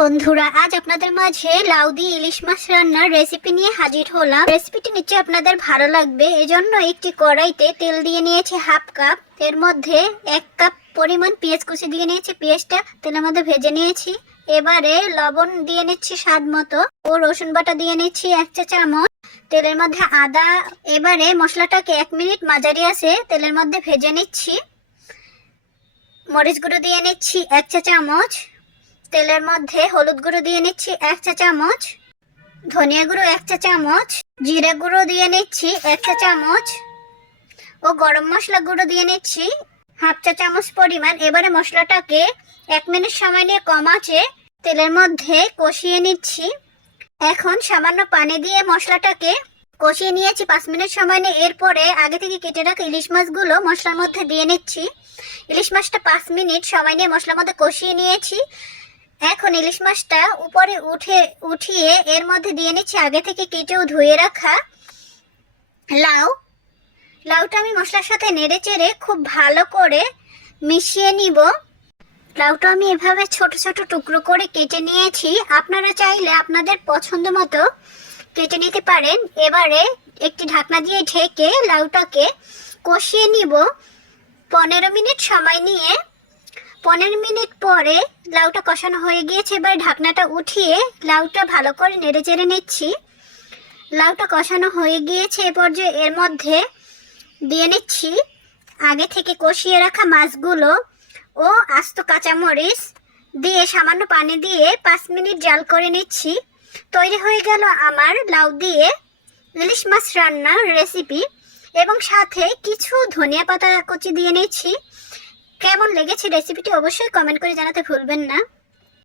বন্ধুরা, আজ আপনাদের মাঝে লাউ দিয়ে ইলিশ মাছ রান্নার রেসিপি নিয়ে হাজির হলাম। রেসিপিটি নিশ্চয়ই আপনাদের ভালো লাগবে। এজন্য একটি কড়াইতে তেল দিয়ে নিয়েছি হাফ কাপ এর মধ্যে এক কাপ পরিমাণ পেঁয়াজ কুচি দিয়ে নিয়েছি। পেঁয়াজটা তেলের মধ্যে ভেজে নিয়েছি। এবারে লবণ দিয়ে নিচ্ছি স্বাদ মতো। ও রসুন বাটা দিয়ে নিচ্ছি এক চা চামচ। তেলের মধ্যে আদা। এবারে মশলাটাকে এক মিনিট মাঝারি আছে তেলের মধ্যে ভেজে নিচ্ছি। মরিচ গুঁড়ো দিয়ে নিচ্ছি এক চা চামচ। তেলের মধ্যে হলুদ গুঁড়ো দিয়ে নিচ্ছি এক চা চামচ, ধনিয়া গুঁড়ো এক চা চামচ, জিরে গুঁড়ো দিয়ে নিচ্ছি এক চা চামচ ও গরম মশলা গুঁড়ো দিয়ে নিচ্ছি হাফ চা চামচ পরিমাণ। এবারে মশলাটাকে এক মিনিট সময় নিয়ে কম আছে তেলের মধ্যে কষিয়ে নিচ্ছি। এখন সামান্য পানি দিয়ে মশলাটাকে কষিয়ে নিয়েছি পাঁচ মিনিট সময় নিয়ে। এরপরে আগে থেকে কেটে রাখা ইলিশ মাছগুলো মশলার মধ্যে দিয়ে নিচ্ছি। ইলিশ মাছটা পাঁচ মিনিট সময় নিয়ে মশলার মধ্যে কষিয়ে নিয়েছি। এখন ইলিশ মাছটা উপরে উঠে, উঠিয়ে এর মধ্যে দিয়ে নিচ্ছি। আগে থেকে কেটেও ধুয়ে রাখা লাউ। লাউটা আমি মশলার সাথে নেড়ে চেড়ে খুব ভালো করে মিশিয়ে নিব। লাউটা আমি এভাবে ছোট ছোট টুকরো করে কেটে নিয়েছি। আপনারা চাইলে আপনাদের পছন্দ মতো কেটে নিতে পারেন। এবারে একটি ঢাকনা দিয়ে ঢেকে লাউটাকে কষিয়ে নিব। পনেরো মিনিট সময় নিয়ে পনেরো মিনিট পরে লাউটা কষানো হয়ে গিয়েছে, এবার ঢাকনাটা উঠিয়ে লাউটা ভালো করে নেড়ে চেড়ে নিচ্ছি। লাউটা কষানো হয়ে গিয়েছে এ পর্যায়ে এর মধ্যে দিয়ে নিচ্ছি আগে থেকে কষিয়ে রাখা মাছগুলো ও আস্ত কাঁচামরিচ দিয়ে সামান্য পানি দিয়ে পাঁচ মিনিট জাল করে নিচ্ছি। তৈরি হয়ে গেল আমার লাউ দিয়ে ইলিশ মাছ রান্নার রেসিপি এবং সাথে কিছু ধনিয়া পাতা কুচি দিয়ে নিচ্ছি। কেমন লেগেছে রেসিপিটি অবশ্যই কমেন্ট করে জানাতে ভুলবেন না।